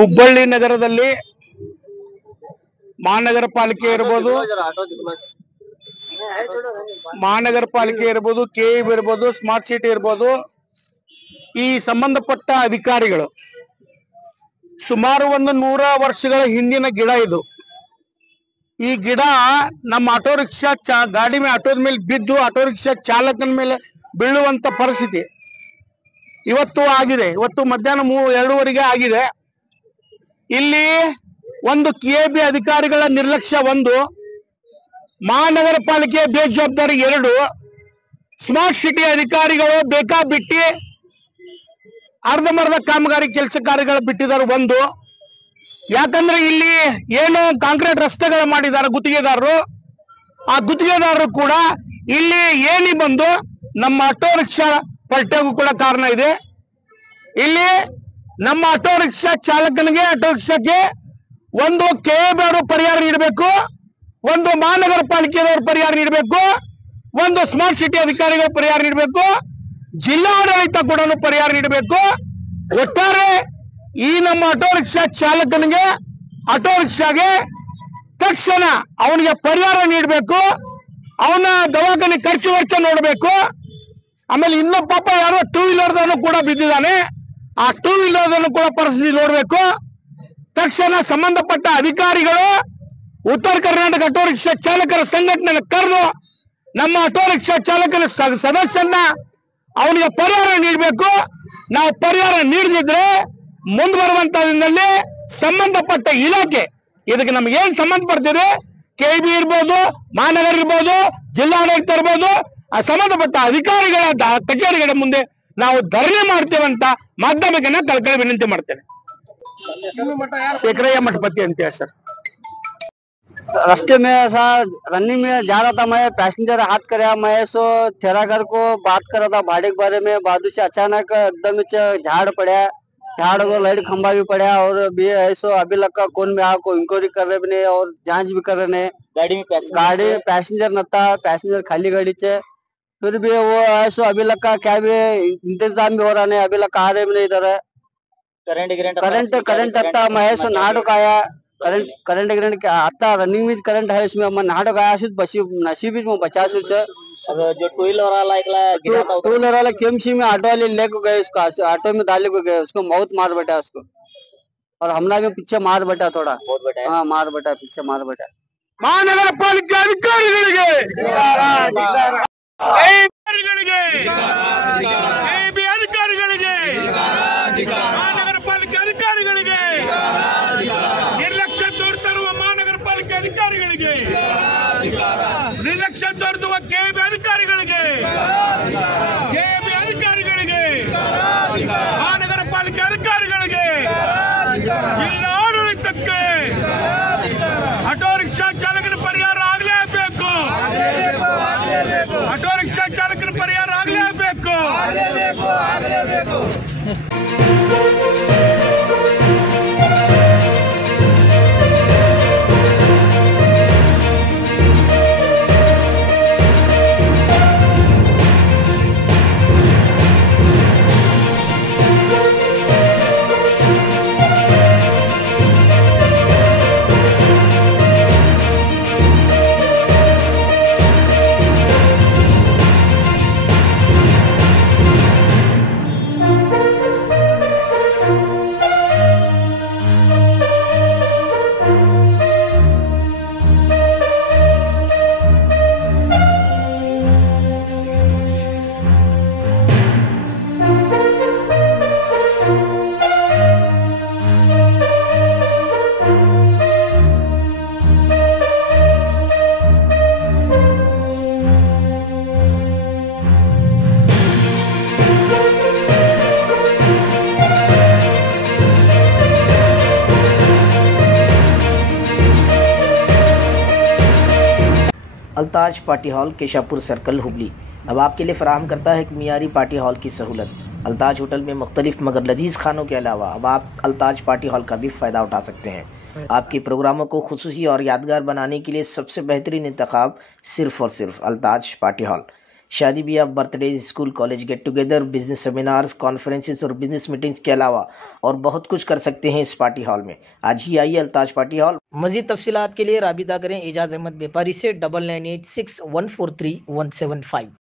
ಹುಬ್ಬಳ್ಳಿ ನಗರದಲ್ಲಿ ಮಹಾನಗರ ಪಾಲಿಕೆ ಇರಬಹುದು, ಕೆಇಬಿ ಇರಬಹುದು, ಸ್ಮಾರ್ಟ್ ಸಿಟಿ ಇರಬಹುದು, ಈ ಸಂಬಂಧಪಟ್ಟ ಅಧಿಕಾರಿಗಳು ಸುಮಾರು 100 ವರ್ಷಗಳ ಹಿಂದಿನ ಗಿಡ ಇದು. ಈ ಗಿಡ ನಮ್ಮ ಆಟೋ ರಿಕ್ಷಾ ಆಟೋದ ಮೇಲೆ ಬಿದ್ದು ಆಟೋ ರಿಕ್ಷಾ ಚಾಲಕನ ಮೇಲೆ ಬೀಳುವಂತ ಪರಿಸ್ಥಿತಿ ಇವತ್ತು ಆಗಿದೆ. ಇವತ್ತು ಮಧ್ಯಾಹ್ನ 2:30ಗೆ ಆಗಿದೆ. ಇಲ್ಲಿ ಒಂದು ಕೆಇಬಿ ಅಧಿಕಾರಿಗಳ ನಿರ್ಲಕ್ಷ್ಯ 1, ಮಹಾನಗರ ಪಾಲಿಕೆ ಬೇಜವಾಬ್ದಾರಿ 2, ಸ್ಮಾರ್ಟ್ ಸಿಟಿ ಅಧಿಕಾರಿಗಳು ಬೇಕಾಬಿಟ್ಟಿ ಅರ್ಧಮರ್ಧ ಕಾಮಗಾರಿ ಕೆಲಸ ಕಾರ್ಯಗಳು ಬಿಟ್ಟಿದ್ದಾರೆ 1. ಯಾಕಂದ್ರೆ ಇಲ್ಲಿ ಏನು ಕಾಂಕ್ರೀಟ್ ರಸ್ತೆಗಳು ಮಾಡಿದ್ದಾರೆ ಗುತ್ತಿಗೆದಾರರು, ಆ ಗುತ್ತಿಗೆದಾರರು ಕೂಡ ಇಲ್ಲಿ ಏನಿ ಬಂದು ನಮ್ಮ ಆಟೋ ರಿಕ್ಷಾ ಪಲ್ಟೆಗೂ ಕೂಡ ಕಾರಣ ಇದೆ. ಇಲ್ಲಿ ನಮ್ಮ ಆಟೋ ರಿಕ್ಷಾ ಚಾಲಕನಿಗೆ, ಆಟೋ ರಿಕ್ಷಾಕ್ಕೆ ಒಂದು ಕೆಇಬಿ ಅವರು ಪರಿಹಾರ ನೀಡಬೇಕು, ಒಂದು ಮಹಾನಗರ ಪಾಲಿಕೆಯವರು ಪರಿಹಾರ ನೀಡಬೇಕು, ಒಂದು ಸ್ಮಾರ್ಟ್ ಸಿಟಿ ಅಧಿಕಾರಿಗಳು ಪರಿಹಾರ ನೀಡಬೇಕು, ಜಿಲ್ಲಾಡಳಿತ ಕೂಡ ಪರಿಹಾರ ನೀಡಬೇಕು. ಒಟ್ಟಾರೆ ಈ ನಮ್ಮ ಆಟೋ ರಿಕ್ಷಾ ಚಾಲಕನಿಗೆ, ಆಟೋ ರಿಕ್ಷಾಗೆ ತಕ್ಷಣ ಅವನಿಗೆ ಪರಿಹಾರ ನೀಡಬೇಕು. ಅವನ ದವಾಖಾನೆ ಖರ್ಚು ವೆಚ್ಚ ನೋಡಬೇಕು. ಆಮೇಲೆ ಇನ್ನೊಬ್ಬ ಪಾಪ ಯಾರೋ 2 ವೀಲರ್ದನ್ನು ಕೂಡ ಬಿದ್ದಿದ್ದಾನೆ, ಆ 2 ವೀಲರ್ದನ್ನು ಕೂಡ ಪರಿಸ್ಥಿತಿ ನೋಡಬೇಕು. ತಕ್ಷಣ ಸಂಬಂಧಪಟ್ಟ ಅಧಿಕಾರಿಗಳು ಉತ್ತರ ಕರ್ನಾಟಕ ಆಟೋ ರಿಕ್ಷಾ ಚಾಲಕರ ಸಂಘಟನೆ ಕರೆದು ನಮ್ಮ ಆಟೋ ರಿಕ್ಷಾ ಚಾಲಕನ ಸದಸ್ಯನ್ನ ಅವನಿಗೆ ಪರಿಹಾರ ನೀಡಬೇಕು. ನಾವು ಪರಿಹಾರ ನೀಡದಿದ್ರೆ ಮುಂದೆ ಬರುವಂತ ದಿನದಲ್ಲಿ ಸಂಬಂಧಪಟ್ಟ ಇಲಾಖೆ, ಇದಕ್ಕೆ ನಮ್ಗೆ ಏನ್ ಸಂಬಂಧ ಪಡ್ತಿದೆ, ಕೆಇಬಿ ಇರ್ಬೋದು, ಮಹಾನಗರ ಇರ್ಬೋದು, ಜಿಲ್ಲಾಡಳಿತ ಇರ್ಬೋದು, ಆ ಸಂಬಂಧಪಟ್ಟ ಅಧಿಕಾರಿಗಳ ಕಚೇರಿಗಳ ಮುಂದೆ ನಾವು ಧರಣಿ ಮಾಡ್ತೇವಂತ ಮಾಧ್ಯಮಕ್ಕೆ ಕಳಕಳಿ ವಿನಂತಿ ಮಾಡ್ತೇನೆ. शेखरैया मठपति अंत है सर। रास्ते में ऐसा रनिंग में जा रहा था मैं, पैसेंजर हाथ कर मैं सो थेरागर को बात कर रहा था भाड़े के बारे में। बाद से अचानक एकदम झाड़ पड़ा, झाड़ को लाइट खंबा भी पड़ा और भी ऐसो अभी लग का कौन में को इंक्वायरी कर रहे ने और जांच भी कर रहे ने। गाड़ी पैसेंजर न था, पैसेंजर खाली गाड़ी से, फिर भी वो ऐसो अभी लग का क्या भी इंतजाम भी हो रहा है, अभी लग आ रहे नहीं इधर करंट आता महेश नाटक आया, करंट आता रनिंग में करंट है इसमें नाटक आया नसीब में बचा से। जो 2 व्हीलर वाला केएमसी में ऑटो वाले लेके गए, उसका ऑटो में डाले को गए, उसको मौत मार बैठा उसको, और हमला में पीछे मार बैठा थोड़ा बहुत बैठा। हाँ मार बैठा, पीछे मार बैठा। महानगर पालिके अधिकारिಗಳಿಗೆ ಮಹಾನಗರ ಪಾಲಿಕೆ ಅಧಿಕಾರಿಗಳಿಗೆ ನಿರ್ಲಕ್ಷ್ಯ ತೋರುತ್ತಿರುವ ಮಹಾನಗರ ಪಾಲಿಕೆ ಅಧಿಕಾರಿಗಳಿಗೆ, ನಿರ್ಲಕ್ಷ್ಯ ತೋರುತ್ತಿರುವ ಕೆಇಬಿ ಅಧಿಕಾರಿಗಳಿಗೆ, ಮಹಾನಗರ ಪಾಲಿಕೆ ಅಧಿಕಾರಿಗಳಿಗೆ, ಜಿಲ್ಲಾಡಳಿತಕ್ಕೆ ಆಟೋ ರಿಕ್ಷಾ ಚಾಲಕನ ಪರಿಹಾರ ಆಗಲೇಬೇಕು, ಆಟೋ ರಿಕ್ಷಾ ಚಾಲಕನ ಪರಿಹಾರ ಆಗಲೇಬೇಕು. Altaj party hall, Keshapur circle, Hubli अब आपके लिए फराहम करता है एक मियारी पार्टी हॉल की सहूलत। अल्ताज होटल में मुख्तलिफ मगर लजीज खानों के अलावा अब आप अल्ताज पार्टी हॉल का भी फ़ायदा उठा सकते हैं। आपके प्रोग्रामों को खुसूसी और यादगार बनाने के लिए सबसे बेहतरीन इंतखाब सिर्फ और सिर्फ अल्ताज पार्टी हॉल। शादी ब्याह, birthday, school college get together, business seminars, conferences और बिजनेस मीटिंग्स के अलावा और बहुत कुछ कर सकते हैं इस पार्टी हॉल में। आज ही आइए अल्ताज पार्टी हॉल। मजीद तफसीलात के लिए राबिता करें एजाज अहमद व्यापारी से 9986143175।